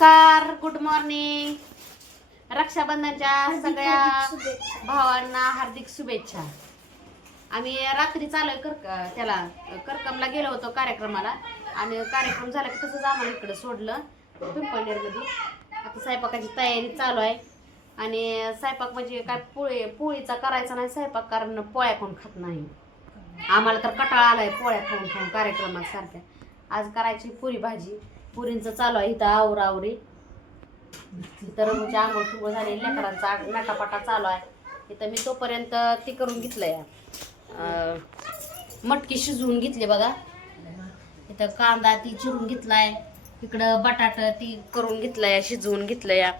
नमस्कार good morning रक्षाबंधनच्या सगळ्या भावांना हार्दिक शुभेच्छा. आम्ही रात्री चालू करक त्याला करकमला गेलो होतो कार्यक्रमाला. आणि कार्यक्रम झाला की तसंच आम्हाला इकडं सोडलं पिंपळनेरमध्ये. आता स्वयंपाकाची तयारी चालू आहे. आणि स्वयंपाक म्हणजे काय पोळी पोळीचा करायचा नाही स्वयंपाक कारण पोळ्या कोण खात नाही. आम्हाला तर कटाळा आलाय पोळ्या खाऊन खाऊन कार्यक्रमात सारख्या. आज करायची पुरी भाजी. पुरींचं चालू आहे इथं आवरावरी तर म्हणजे आंघोळ टुंगोळ झाले लेकरांचा नाटापाटा चालू आहे. इथं मी तोपर्यंत ती करून घेतलं या मटकी शिजवून घेतली बघा. इथं कांदा ती चिरून घेतलाय. इकडं बटाट ती करून घेतलंय शिजवून घेतलं या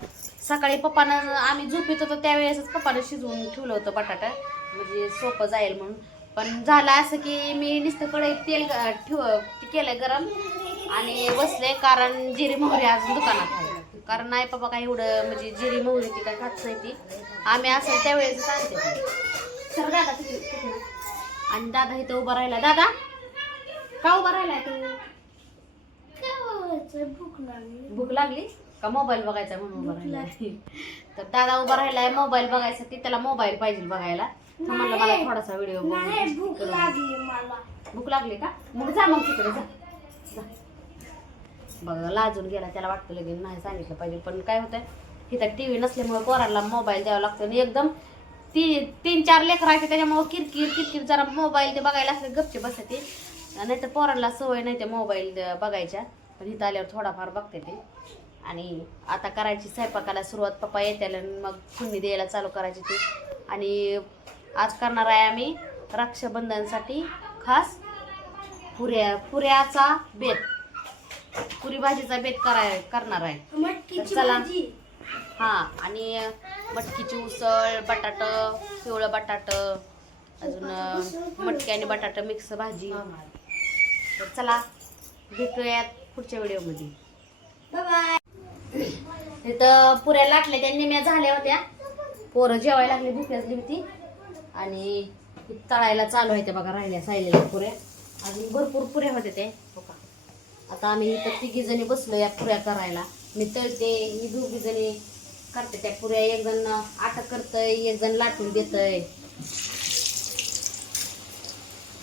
सकाळी पप्पानं आम्ही झोपित होतो त्यावेळेसच पप्पानं शिजवून ठेवलं होतं बटाटा. म्हणजे सोपं जाईल म्हणून. पण झालं असं की मी नुसतं कढईत तेल ठेव ते गरम. आणि बसले कारण जिरी मोहरी अजून दुकानात आहे. कारण नाही पप्पा काय एवढं म्हणजे जिरी मोहरी ती काय खात नाही ती. आम्ही असं त्यावेळेस आणते सर दादा. आणि दादा इथं उभा राहिला. दादा का उभा राहिलाय तू? भूक लागली? का मोबाईल बघायचा म्हणून उभा राहिलाय तर दादा उभा राहिलाय मोबाईल बघायसाठी. त्याला मोबाईल पाहिजे बघायला. म्हणलं मला थोडासा व्हिडिओ भूक लागली मला. भूक लागली का? मग जा मग तिकडे जा. मग लाजून गेला त्याला वाटतं लगेच नाही सांगितलं पाहिजे. पण काय होतंय इथं टी व्ही नसल्यामुळे पोरांना मोबाईल द्यावा लागतो. आणि एकदम ती तीन चार लेकर आहेत त्याच्यामुळे किरकिर किरकिर जरा मोबाईल ते बघायला असले गपचे बसते. नाही तर पोरांना सवय नाही ते मोबाईल बघायच्या. पण इथं आल्यावर थोडाफार बघते ते. आणि आता करायची स्वयंपाकाला सुरुवात पप्पा येत्याला मग फुंडी द्यायला चालू करायची ती. आणि आज करणार आहे आम्ही रक्षाबंधनसाठी खास पुऱ्या पुऱ्याचा बेत. पुरी भाजीचा बेत कराय करणार आहे. चला. हा आणि मटकीची उसळ बटाट पिवळं बटाट अजून मटकी आणि बटाट मिक्स भाजी. तर चला भेटूयात पुढच्या व्हिडिओमध्ये. तिथं पुऱ्या लाटल्या त्या निम्या झाल्या होत्या. पोरं जेवायला लागली भूक लागली होती. आणि तळायला चालू आहे ते बघा राहिल्या सायलेल्या पुऱ्या. अजून भरपूर पुऱ्या होत्या ते आता आम्ही इथं तिघीजणी बसलो या पुऱ्या करायला. मी तळते ही दोघीजणी करते त्या पुऱ्या. एक जण आटक करतय एक जण लाटून देतय.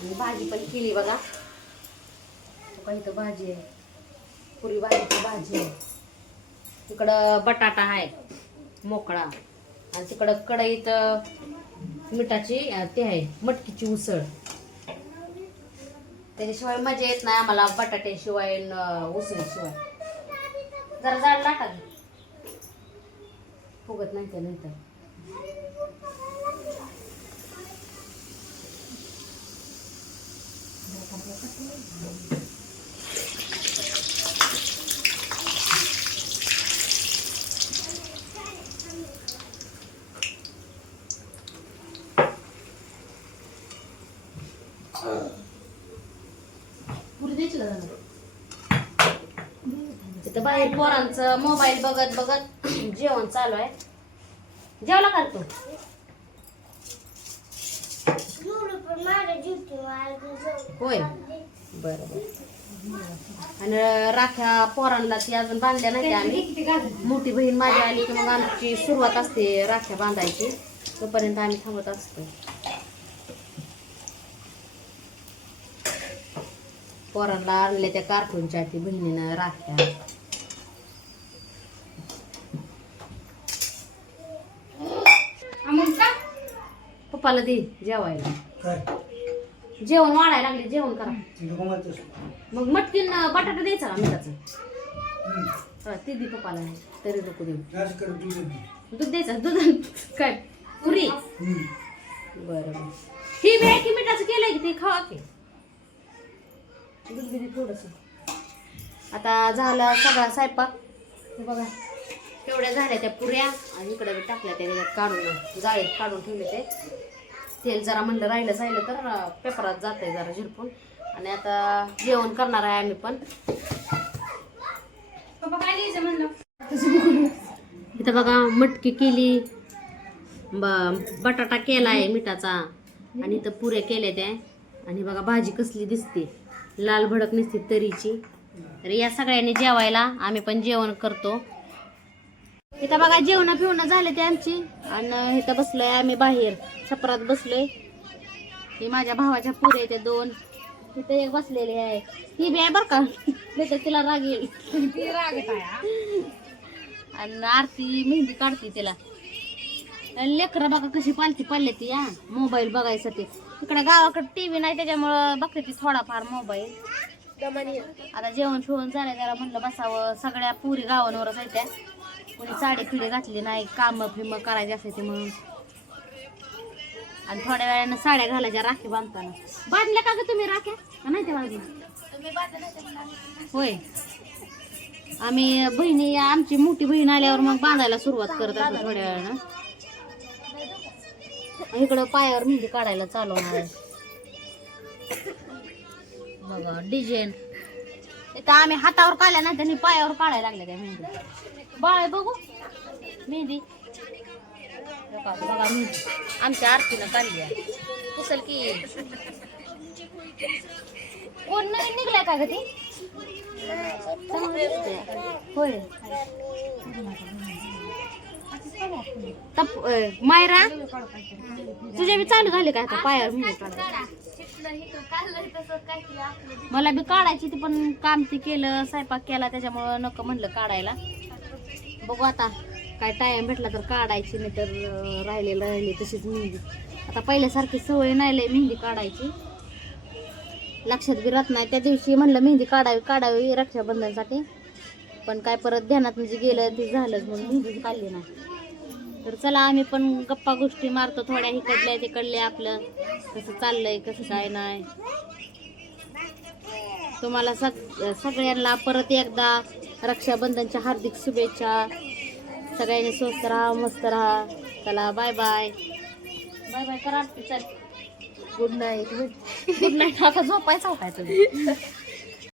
आणि भाजी पण केली बघा. हो इथं भाजी आहे. पुरी भाजीची भाजी आहे. तिकडं बटाटा आहे मोकळा. आणि तिकडं कढईत मिठाची ते आहे मटकीची उसळ. त्याच्याशिवाय मजा येत नाही आम्हाला बटाट्याशिवाय उसळीशिवाय. जरा जाड लाटा फुगत नाही ते नंतर Uh. तिथं बाहेर पोरांचं मोबाईल बघत बघत जेवण चालू आहे. जेवला का तू? होय. बरं आणि राख्या पोरांना ती अजून बांधल्या नाही आम्ही. मोठी बहीण माझी आली की मग आमची सुरुवात असते राख्या बांधायची. तोपर्यंत आम्ही थांबत असतो पोरांना आणल्या त्या कार्टूनच्या ती बहिणीनं राख्या. मग का? पप्पाला दे जेवायला. काय? जेवण वाढायला लागले जेवण करा. मग मटकीन बटाटा द्यायचा का मिठाचं हम्म. हा, ते दे पप्पाला तरी नको देऊ. जास्त कर दूध दे. दूध द्यायचं? दूध काय? पुरी? हम्म. बरं बरं. ही की मिठाचं केलंय की ते खावा की? दूध थोडस. आता झाला सगळा स्वयंपाक. हे बघा तेवढ्या झाल्या त्या पुऱ्या आणि इकडे बी टाकल्या त्या काढून. जाळीत काढून ठेवले ते. तेल जरा म्हणलं राहिलं जायलं तर पेपरात जाते जरा झिरपून. आणि आता जेवण करणार आहे आम्ही पण. इथं बघा मटकी केली ब- बटाटा केलाय मिठाचा. आणि इथं पुऱ्या केल्या त्या. आणि बघा भाजी कसली दिसते. लाल भडक नसते तरीची. तर या सगळ्यांनी जेवायला आम्ही पण जेवण करतो. इथं बघा जेवण पिवणं झाले ते आमची. आणि इथं बसलोय आम्ही बाहेर. छपरात बसलोय. हे माझ्या भावाच्या पुढे ते दोन. तिथे एक बसलेली आहे. ही बी आहे बरं का. नाही तर तिला राग येईल. आणि आरती मेहंदी काढते तिला. आणि लेकरं बघा कशी पालती पालले ती या मोबाईल बघायसाठी. इकडे गावाकडे टीव्ही नाही त्याच्यामुळं बघते ती थोडाफार मोबाईल आता जेवण फिवून झालं त्याला म्हणलं बसावं. सगळ्या पुरी गावांवरच आहे त्या. कोणी साडी फिडी घातली नाही काम फिम करायची असायची म्हणून. आणि थोड्या वेळानं साड्या घालायच्या राखी बांधताना. बांधल्या का ग तुम्ही राख्या? का नाही त्या बांधल्या? होय. आम्ही बहिणी आमची मोठी बहीण आल्यावर मग बांधायला सुरुवात करत असतो थोड्या वेळानं. इकडं पायावर मेहंदी काढायला चालवणार आहे. बघा डिझाईन. तर आम्ही हातावर काढल्या ना त्यांनी पायावर काढायला लागल्या त्या मेहंदी. बाळ बघू. मेहंदी. बघा मेहंदी. आमच्या आरतीनं काढली आहे. पुसल की. कोण नाही निघलाय का ग ती? होय. तप मायरा? तुझे बी चालू झाले का आता पायावर काढायला मला बी काढायची ती पण काम ती केलं स्वयंपाक केला त्याच्यामुळं नको म्हणलं काढायला. बघू आता काय टाइम भेटला तर काढायची नाही तर राहिलेलं राहिली तशीच मेहंदी. आता पहिल्यासारखी सवय नाही लय मेहंदी काढायची. लक्षात बी राहत नाही. त्या दिवशी म्हणलं मेहंदी काढावी काढावी रक्षाबंधनसाठी. पण काय परत ध्यानात म्हणजे गेलं ते झालंच म्हणून मेहंदी काढली नाही. तर चला आम्ही पण गप्पा गोष्टी मारतो थोड्या इकडल्या तिकडल्या आपलं. कसं चाललंय कसं काय नाही. तुम्हाला सग सगळ्यांना परत एकदा रक्षाबंधनच्या हार्दिक शुभेच्छा. सगळ्यांनी स्वस्त राहा मस्त राहा. चला बाय बाय बाय बाय करा चल. गुड नाईट गुड नाईट आता झोपायचा काय तुम्ही